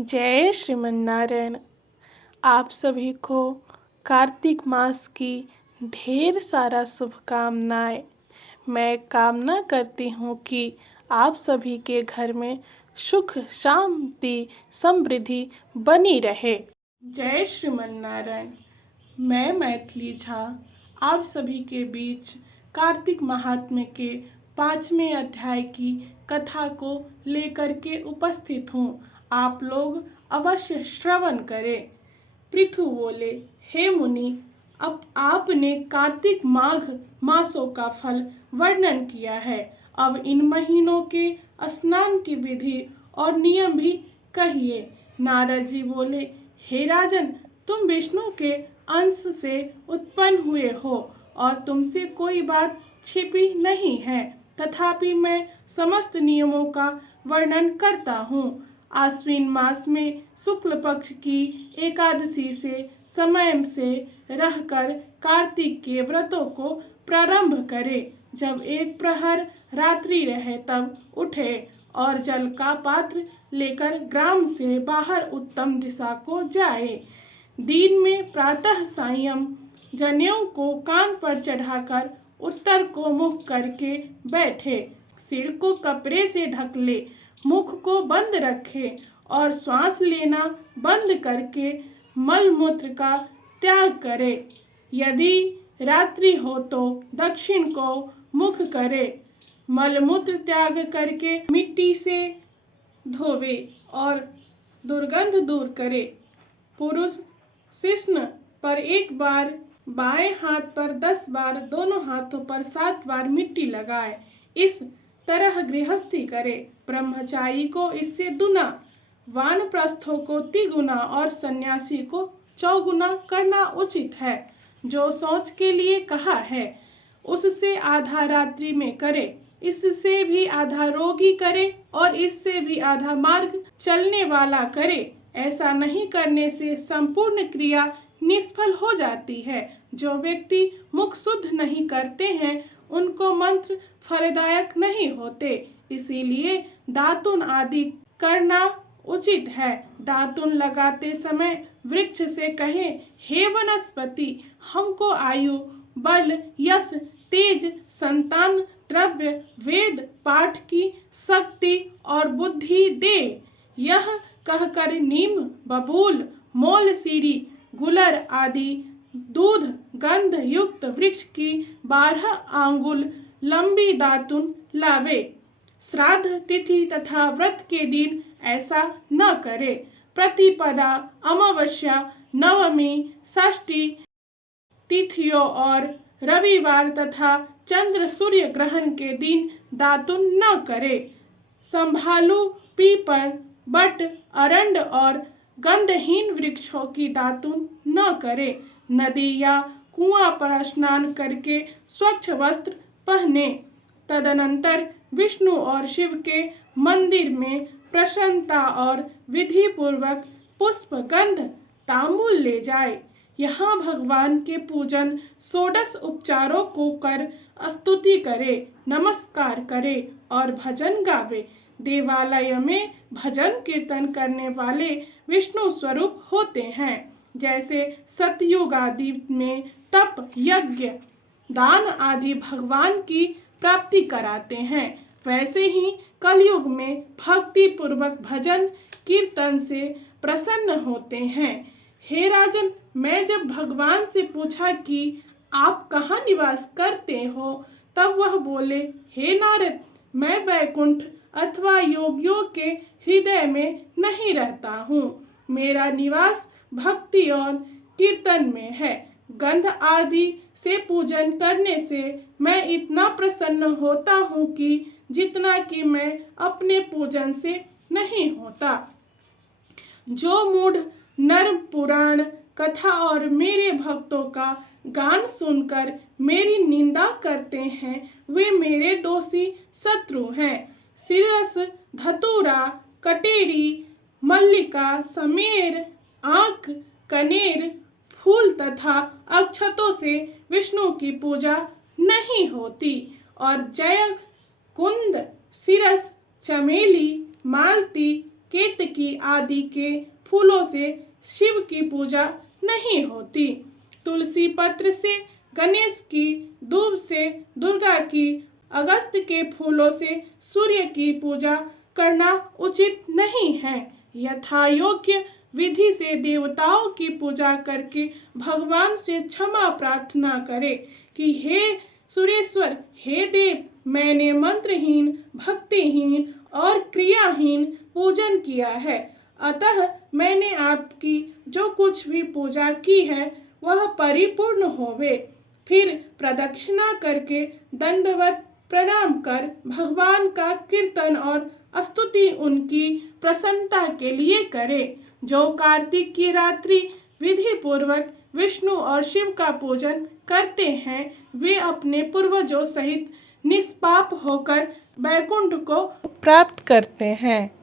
जय श्रीमन्नारायण। आप सभी को कार्तिक मास की ढेर सारा शुभकामनाएं। मैं कामना करती हूँ कि आप सभी के घर में सुख शांति समृद्धि बनी रहे। जय श्रीमन्नारायण। मैं मैथिली झा आप सभी के बीच कार्तिक महात्म्य के 5वें अध्याय की कथा को लेकर के उपस्थित हूँ। आप लोग अवश्य श्रवण करें। पृथु बोले, हे मुनि, अब आपने कार्तिक माघ मासों का फल वर्णन किया है। अब इन महीनों के स्नान की विधि और नियम भी कहिए। नारद जी बोले, हे राजन, तुम विष्णु के अंश से उत्पन्न हुए हो और तुमसे कोई बात छिपी नहीं है, तथापि मैं समस्त नियमों का वर्णन करता हूँ। आश्विन मास में शुक्ल पक्ष की एकादशी से समय से रहकर कार्तिक के व्रतों को प्रारंभ करे। जब एक प्रहर रात्रि रहे तब उठे और जल का पात्र लेकर ग्राम से बाहर उत्तम दिशा को जाए। दिन में प्रातः सायं जनेऊ को कान पर चढ़ाकर उत्तर को मुख करके बैठे। सिर को कपड़े से ढक ले, मुख को बंद रखे और श्वास लेना बंद करके मलमूत्र का त्याग करे। यदि रात्रि हो तो दक्षिण को मुख करे। मलमूत्र त्याग करके मिट्टी से धोवे और दुर्गंध दूर करे। पुरुष शिश्न पर 1 बार, बाएं हाथ पर 10 बार, दोनों हाथों पर 7 बार मिट्टी लगाए। इस तरह गृहस्थी करे। ब्रह्मचारी को इससे दुना, वानप्रस्थों को तिगुना और सन्यासी को चौगुना करना उचित है। जो शौच के लिए कहा है उससे आधा रात्रि में करे, इससे भी आधा रोगी करे और इससे भी आधा मार्ग चलने वाला करे। ऐसा नहीं करने से संपूर्ण क्रिया निष्फल हो जाती है। जो व्यक्ति मुख शुद्ध नहीं करते हैं उनको मंत्र फलदायक नहीं होते। इसीलिए दातुन आदि करना उचित है। दातुन लगाते समय वृक्ष से कहें, हे वनस्पति, हमको आयु, बल, यश, तेज, संतान, द्रव्य, वेद पाठ की शक्ति और बुद्धि दे। यह कहकर नीम, बबूल, मोलसीरी, गुलर आदि दूध गंध युक्त वृक्ष की 12 आंगुल लंबी दातुन लावे। श्राद्ध तिथि तथा व्रत के दिन ऐसा न करे। प्रतिपदा, अमावस्या, नवमी, षष्ठी तिथियों और रविवार तथा चंद्र सूर्य ग्रहण के दिन दातुन न करे। संभालू, पीपल, बट, अरंड और गंधहीन वृक्षों की दातुन न करे। नदी या कुआं पर स्नान करके स्वच्छ वस्त्र पहने। तदनंतर विष्णु और शिव के मंदिर में प्रसन्नता और विधि पूर्वक पुष्प, गंध, तांबूल ले जाए। यहाँ भगवान के पूजन 16 उपचारों को कर स्तुति करे, नमस्कार करे और भजन गावे। देवालय में भजन कीर्तन करने वाले विष्णु स्वरूप होते हैं। जैसे सतयुग आदि में तप, यज्ञ, दान आदि भगवान की प्राप्ति कराते हैं, वैसे ही कलयुग में भक्ति पूर्वक भजन कीर्तन से प्रसन्न होते हैं। हे राजन, मैं जब भगवान से पूछा कि आप कहाँ निवास करते हो, तब वह बोले, हे नारद, मैं वैकुंठ अथवा योगियों के हृदय में नहीं रहता हूँ। मेरा निवास भक्ति और कीर्तन में है। गंध आदि से पूजन करने से मैं इतना प्रसन्न होता हूँ कि जितना कि मैं अपने पूजन से नहीं होता। जो मूढ़ नर पुराण कथा और मेरे भक्तों का गान सुनकर मेरी निंदा करते हैं, वे मेरे दोषी शत्रु हैं। सिरस, धतूरा, कटेरी, मल्लिका, समेर, आंख, कनेर, फूल तथा अक्षतों से विष्णु की पूजा नहीं होती और जय, कुंद, सिरस, चमेली, मालती, केतकी आदि के फूलों से शिव की पूजा नहीं होती। तुलसी पत्र से गणेश की, दूब से दुर्गा की, अगस्त के फूलों से सूर्य की पूजा करना उचित नहीं है। यथा योग्य विधि से देवताओं की पूजा करके भगवान से क्षमा प्रार्थना करें कि हे सुरेश्वर, हे देव, मैंने मंत्रहीन, भक्तिहीन और क्रियाहीन पूजन किया है, अतः मैंने आपकी जो कुछ भी पूजा की है वह परिपूर्ण होवे। फिर प्रदक्षिणा करके दंडवत प्रणाम कर भगवान का कीर्तन और स्तुति उनकी प्रसन्नता के लिए करें। जो कार्तिक की रात्रि विधि पूर्वक विष्णु और शिव का पूजन करते हैं वे अपने पूर्वजों सहित निष्पाप होकर वैकुंठ को प्राप्त करते हैं।